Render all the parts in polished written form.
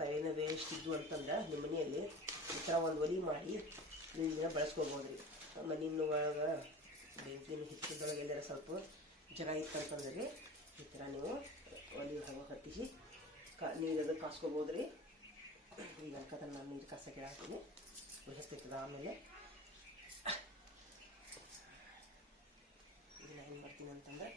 ತವೇನ waste ಇದ್ದು ಅಂತಂದ್ರೆ ನಿಮ್ಮ ಮನೆಯಲ್ಲಿ ಈ ಥರ ಒಂದು ಒಲಿ ಮಾಡಿ ನೀವು ಇದನ್ನ ಬಳಸ್ಕೋಬೋದು ರೀ. ಮನೆಯ ಒಳಗೆ ಬೆಂಕಿನ ಹಿತ್ತದೊಳಗೆ ಎಲ್ಲಾರ ಸ್ವಲ್ಪ ಜಾಗ ಇತ್ತಂತಂದ್ರೆ ಈ ಥರ ನೀವು ಒಲಿ ಹವಾ ಕಟ್ಟಿಸಿ ನೀರು ಅದು ಕಾಸ್ಕೋಬೋದು ರೀ. ಈಗ ಅದನ್ನು ನಾನು ನೀರು ಕಾಸಕ್ಕೆ ಹಾಕ್ತೀನಿ, ಹೆಚ್ಚಿರ್ತದ. ಆಮೇಲೆ ಇದನ್ನ ಏನು ಮಾಡ್ತೀನಿ ಅಂತಂದ್ರೆ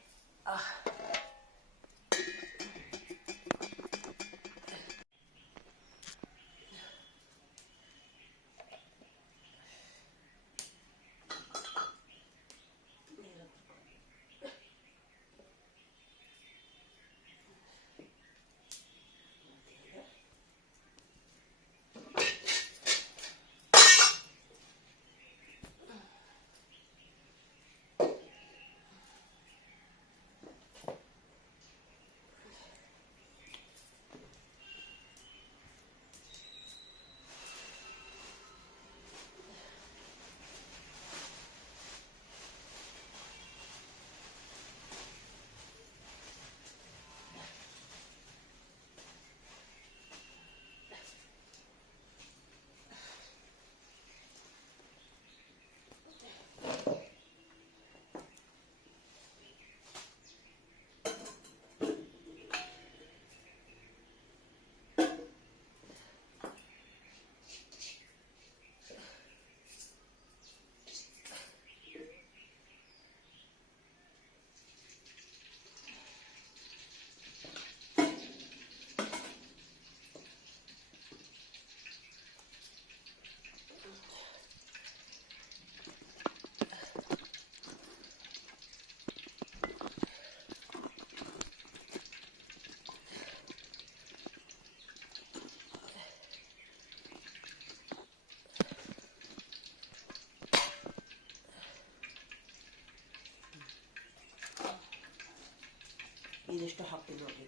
ಇದಿಷ್ಟು ಹಾಕ್ತೀನಿ ನೋಡಿ.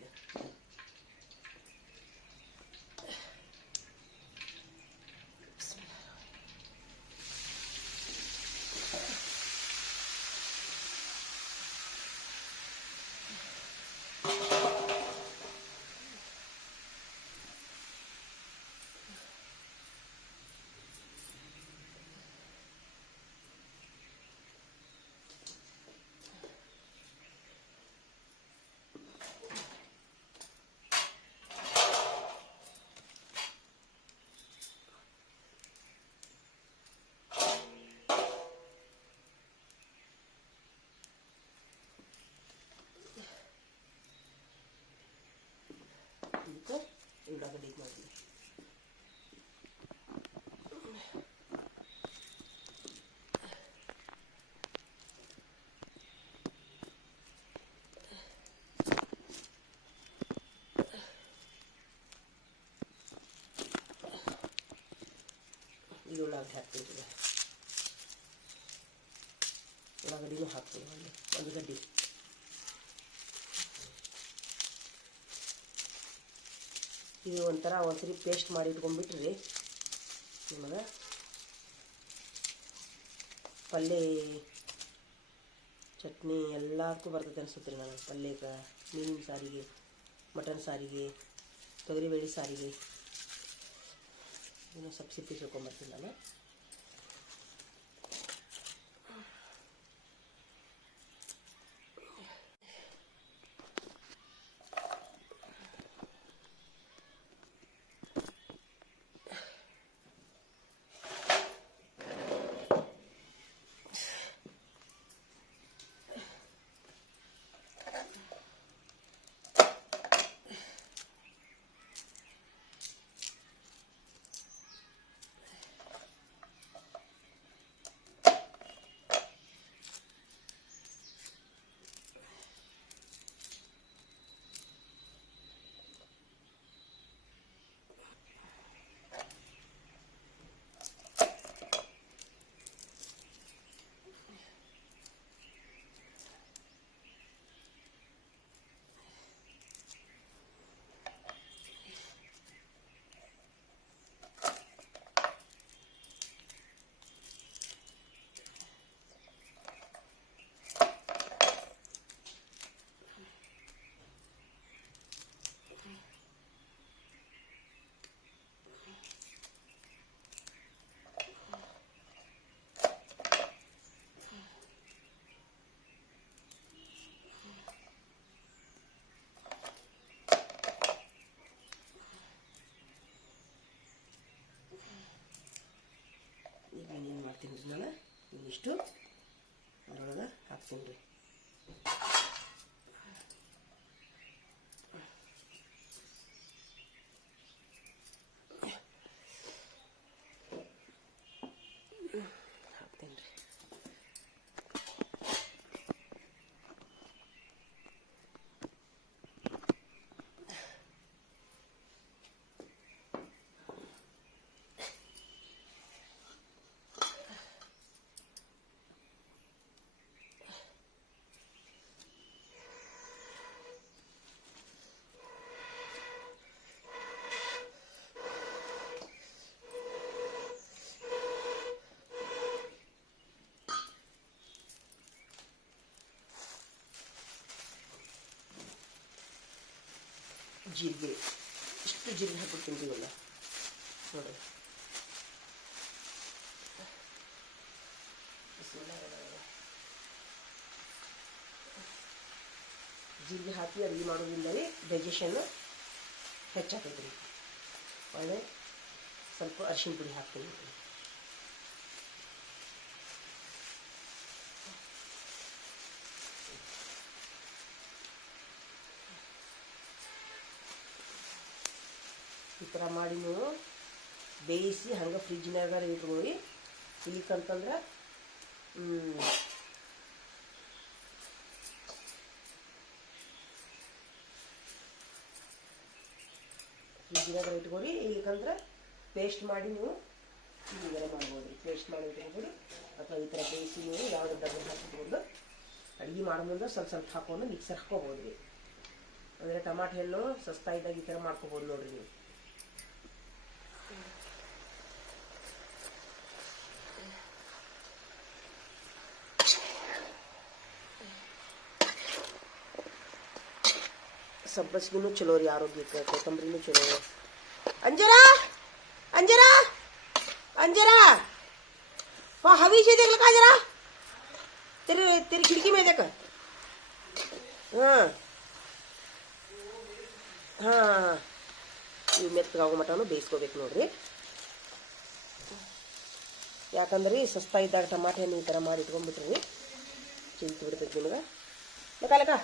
ಇದು ಉಳ್ಳಾಗಡ್ಡಿ ಮಾಡ್ತೀನಿ. ಇದು ಉಳ್ಳಾಗಡ್ಡಿ ಹಾಕ್ತೀನಿ. ಉಳ್ಳಾಗಡ್ಡಿನೂ ಹಾಕ್ತೀನಿ. ಒಂದು ಗಡ್ಡಿ ಇದು ಒಂಥರ ಒಂದ್ಸರಿ ಪೇಸ್ಟ್ ಮಾಡಿ ಇಟ್ಕೊಂಡ್ಬಿಟ್ರಿ ನಿಮಗೆ ಪಲ್ಯ ಚಟ್ನಿ ಎಲ್ಲದಕ್ಕೂ ಬರ್ತದೆ ಅನಿಸುತ್ತೆ ರೀ. ನಾನು ಪಲ್ಯಕ್ಕೆ, ಮೀನಿನ ಸಾರಿಗೆ, ಮಟನ್ ಸಾರಿಗೆ, ತೊಗರಿಬೇಳೆ ಸಾರಿಗೆ ಇನ್ನೂ ಸ್ವಲ್ಪ ಸಿಪ್ಪಿ ಸುಟ್ಕೊಂಡ್ಬರ್ತೀನಿ ನಾನು. ಏನು ಮಾಡ್ತೀನಿ ರೀ ನಾನು ಇಷ್ಟು ಅದರೊಳಗೆ ಹಾಕ್ತೀನಿ ರೀ. ಜೀರಿಗೆ ಇಷ್ಟು ಜೀರಿಗೆ ಹಾಕ್ಬಿಡ್ತೀನಿ ಇವೆಲ್ಲ ನೋಡಿರಿ. ಜೀರಿಗೆ ಹಾಕಿ ಅಡುಗೆ ಮಾಡೋದ್ರಿಂದ ರೀ ಡೈಜೆಷನ್ನು ಹೆಚ್ಚಾಗ್ತೈತೆ ರೀ. ಒಳ್ಳೆ ಸ್ವಲ್ಪ ಅರಿಶಿನ ಪುಡಿ ಹಾಕ್ತೀನಿ. ಈ ಥರ ಮಾಡಿ ನೀವು ಬೇಯಿಸಿ ಹಂಗೆ ಫ್ರಿಜ್ನಾಗ ಇಟ್ಕೊಳ್ಳಿ. ಇಲ್ಲಿಕಂತಂದ್ರೆ ಫ್ರಿಜ್ನಾಗ ಇಟ್ಕೊಳ್ಳಿ. ಇಲ್ಲಿಕಂದ್ರೆ ಪೇಸ್ಟ್ ಮಾಡಿ ನೀವು ಹೀಗೆಲ್ಲ ಮಾಡ್ಬೋದು ರೀ. ಪೇಸ್ಟ್ ಮಾಡಿ ಇಟ್ಕೊಬೋದು ಅಥವಾ ಈ ಥರ ಬೇಯಿಸಿ ನೀವು ಯಾವುದೇ ಡಬ್ಬ ಹಾಕಿಟ್ಕೊಂಡು ಅಡುಗೆ ಮಾಡೋ ಮುಂದೆ ಸ್ವಲ್ಪ ಸ್ವಲ್ಪ ಹಾಕೊಂಡು ಮಿಕ್ಸರ್ ಹಾಕ್ಕೋಬೋದು ರೀ. ಅಂದರೆ ಟಮಾಟೆ ಹಣ್ಣು ಸಸ್ತಾ ಇದ್ದಾಗ ಈ ಥರ ಮಾಡ್ಕೋಬೋದು ನೋಡಿರಿ ನೀವು. ಸಬ್ಬಸಿಗೆನೂ ಚಲೋ ರೀ ಆರೋಗ್ಯಕ್ಕೆ, ಕೊತ್ತಂಬರಿನೂ ಚಲೋ. अंजरा अंजरा अंजरा वहाँ हवी से देख लगा जरा, तेरे तेरी खिड़की में देख. हाँ हाँ ಇವು ಮೆತ್ತಗಾಗೋ ಮಟನು ಬೇಯಿಸ್ಕೋಬೇಕು ನೋಡ್ರಿ. ಯಾಕಂದ್ರೆ ಸಸ್ತಾ ಇದ್ದಾಗ ಟಮಾಟೆ ಹಣ್ಣು ಈ ಥರ ಮಾಡಿ ಇಟ್ಕೊಂಡ್ಬಿಟ್ರಿ ಚಿಂತೆ ಬಿಡ್ತೈತಿ ನಿಮಗೆ. ಲೆಕ್ಕ ಲೆಕ್ಕ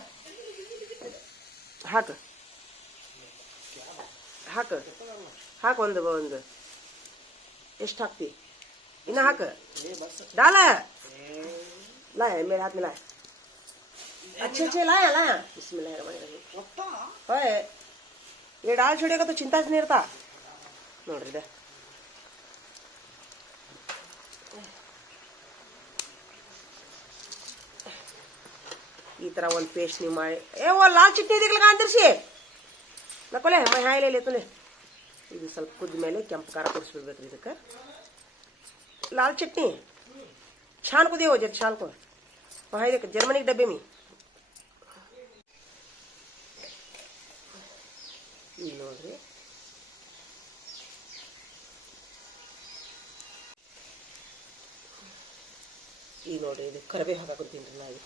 ಹಾಕು ಹಾಕು ಹಾಕು ಒಂದು ಎಷ್ಟು ಹಾಕ್ತಿ ಇನ್ನು ಹಾಕು. डाल लाया मेरे हाथ में लाया. अच्छे अच्छे लाया लाया. बिस्मिल्लाह. ये डाल छोड़ेगा तो चिंता नहीं रहता ನೋಡ್ರಿ. ಇದೆ ಈ ಥರ ಒಂದು ಪೇಸ್ಟ್ ನೀವು ಮಾಡಿ. वो लाल चटनी देख लगा अंदर से ನಕೊಲೆ ಮೈ ಹಾಯ್ ಲೇ ತುಲೆ. ಇದು ಸ್ವಲ್ಪ ಕುದ್ದ ಮೇಲೆ ಕೆಂಪು ಖಾರ ಕುಡಿಸ್ಬಿಡ್ಬೇಕ್ರಿ ಇದಕ್ಕೆ. लाल चटनी छान को देव जर छान को वहाँ देख जर्मनी के डब्बे में. ಈಗ ನೋಡ್ರಿ ಈಗ ನೋಡ್ರಿ ಇದು ಕರಿಬೇವು ಹಾಕಾಕೊಡ್ತೀನಿ ರೀ. ನಾವು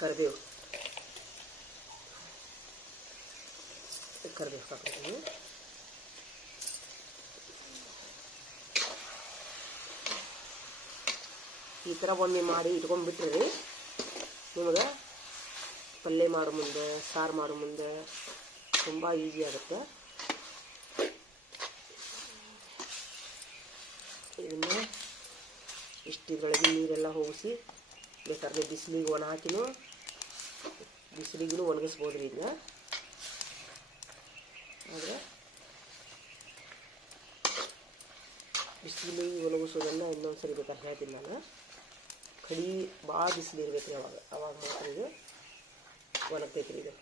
ಕರಿಬೇವು ಕರಿಬೇವು ಹಾಕ್ತೀನಿ. ಈ ಥರ ಒಮ್ಮೆ ಮಾಡಿ ಇಟ್ಕೊಂಡ್ಬಿಟ್ರಿ ನಿಮಗೆ ಪಲ್ಯ ಮಾಡೋ ಮುಂದೆ ಸಾರು ಮಾಡೋ ಮುಂದೆ ತುಂಬ ಈಸಿ ಆಗುತ್ತೆ. ಇದನ್ನು ಇಷ್ಟಿದ್ರೊಳಗೆ ನೀರೆಲ್ಲ ಹೋಗಿಸಿ ಬೇಕಾದ್ರೆ ಬಿಸಿಲಿಗೆ ಒಣ ಹಾಕಿನೂ ಬಿಸಿಲಿಗೂ ಒಣಗಿಸ್ಬೋದು ರೀ. ಇದನ್ನ ಆದರೆ ಬಿಸಿಲಿಗೆ ಒಣಗಿಸೋದನ್ನು ಇನ್ನೊಂದು ಸರಿ ಬೇಕಾದ್ರೆ ಹೇಳ್ತೀನಿ ನಾನು. ಕಡಿ ಭಾಳ ಬಿಸಿಲು ಇರ್ಬೇಕು ರೀ ಅವಾಗ ಮಾತ್ರ ಇದು ಒಣಗ್ತೈತೆ ರೀ ಇದು.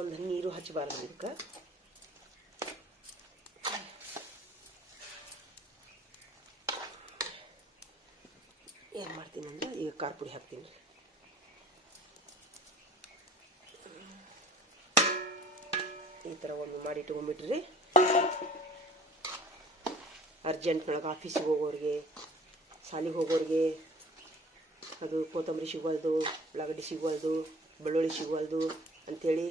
ಒಂದು ನೀರು ಹಚ್ಚಬಾರ್ದು ಇದಕ್ಕೆ. ಏನು ಮಾಡ್ತೀನಿ ಅಂದರೆ ಈಗ ಖಾರ ಪುಡಿ ಹಾಕ್ತೀನಿ. ಈ ಥರ ಒಂದು ಮಾಡಿ ಇಟ್ಕೊಂಡ್ಬಿಟ್ರಿ ಅರ್ಜೆಂಟ್ನೊಳಗೆ ಆಫೀಸಿಗೆ ಹೋಗೋರಿಗೆ ಶಾಲೆಗೆ ಹೋಗೋರಿಗೆ ಅದು ಕೊತ್ತಂಬರಿ ಸಿಗೋಲ್ದು, ಉಳ್ಳಾಗಡ್ಡಿ ಸಿಗೋಲ್ದು, ಬೆಳ್ಳುಳ್ಳಿ ಸಿಗೋಲ್ದು ಅಂಥೇಳಿ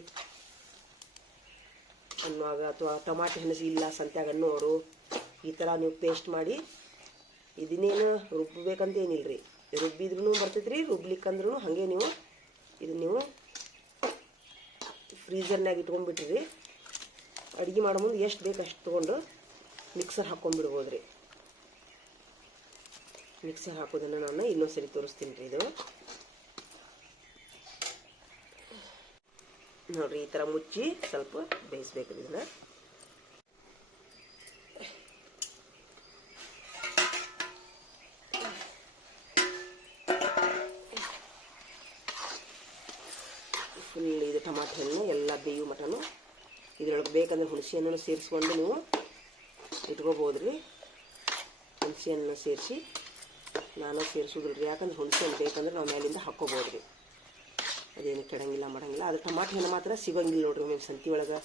ಅನ್ನುವಾಗ, ಅಥವಾ ಟಮಾಟೆ ಹಣ್ಣು ಇಲ್ಲ ಸಂತ್ಯಾಗ ಅನ್ನೋರು ಈ ಥರ ನೀವು ಪೇಸ್ಟ್ ಮಾಡಿ ಇದನ್ನೇನು ರುಬ್ಬಬೇಕಂತ ಏನಿಲ್ಲ ರೀ, ರುಬ್ಬಿದ್ರೂ ಬರ್ತೈತೆ ರೀ, ರುಬ್ಲಿಕ್ಕಂದ್ರೂ ಹಾಗೆ ನೀವು ಇದನ್ನು ನೀವು ಫ್ರೀಝರ್ನಾಗ ಇಟ್ಕೊಂಡ್ಬಿಟ್ರಿ. ಅಡುಗೆ ಮಾಡೋ ಮುಂದೆ ಎಷ್ಟು ಬೇಕು ಅಷ್ಟು ತೊಗೊಂಡು ಮಿಕ್ಸರ್ ಹಾಕ್ಕೊಂಡ್ಬಿಡ್ಬೋದು ರೀ. ಮಿಕ್ಸರ್ ಹಾಕೋದನ್ನು ನಾನು ಇನ್ನೊಂದು ಸರಿ ತೋರಿಸ್ತೀನಿ ರೀ. ಇದು ನೋಡಿರಿ, ಈ ಥರ ಮುಚ್ಚಿ ಸ್ವಲ್ಪ ಬೇಯಿಸ್ಬೇಕು ಇದನ್ನು. ಫುಲ್ ಇದು ಟಮಾಟೆ ಹಣ್ಣು ಎಲ್ಲ ಬೇಯು ಮಟನು ಇದ್ರೊಳಗೆ ಬೇಕಂದ್ರೆ ಹುಣಸೆ ಹಣ್ಣನ್ನು ಸೇರಿಸ್ಕೊಂಡು ನೀವು ಇಟ್ಕೋಬೋದು ರೀ. ಹುಣಸೆ ಹಣ್ಣನ್ನು ಸೇರಿಸಿ, ನಾನು ಸೇರಿಸೋದಿಲ್ಲ ರೀ, ಯಾಕಂದ್ರೆ ಹುಣಸೆ ಹಣ್ಣು ಬೇಕಂದ್ರೆ ನಾವು ಮೇಲಿಂದ ಹಾಕ್ಕೋಬೋದು ರೀ, ಅದೇನು ಕೆಡಂಗಿಲ್ಲ ಮಾಡಂಗಿಲ್ಲ. ಅದು ಟಮಾಟೆ ಹಣ್ಣು ಮಾತ್ರ ಸಿಗೋಂಗಿಲ್ಲ ನೋಡ್ರಿ, ಒಮ್ಮೆ ಸಂತಿ ಒಳಗೆ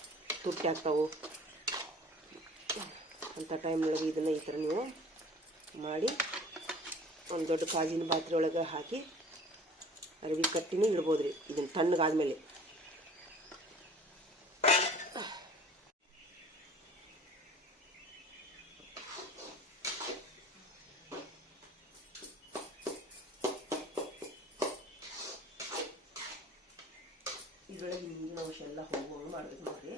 ತುಟ್ಟಿ ಆಗ್ತಾವೆ ಅಂಥ ಟೈಮ್ನೊಳಗೆ ಇದನ್ನು ಈ ಥರ ನೀವು ಮಾಡಿ ಒಂದು ದೊಡ್ಡ ಕಾಜಿನ ಪಾತ್ರೆ ಒಳಗೆ ಹಾಕಿ ಅರಿವಿ ಕಟ್ಟಿನೇ ಇಡ್ಬೋದು ರೀ. ಇದನ್ನು ತಣ್ಣಗಾದ್ಮೇಲೆ ಇದರೊಳಗೆ ನೀರಿನ ಅಂಶ ಎಲ್ಲ ಹೋಗುವಂಗೆ ಮಾಡಬೇಕು ನೋಡಿರಿ.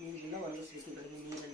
ನೀರನ್ನ ಒಣಗಿಸ್ಬೇಕು, ಇದರೊಳಗೆ ನೀರೆಲ್ಲ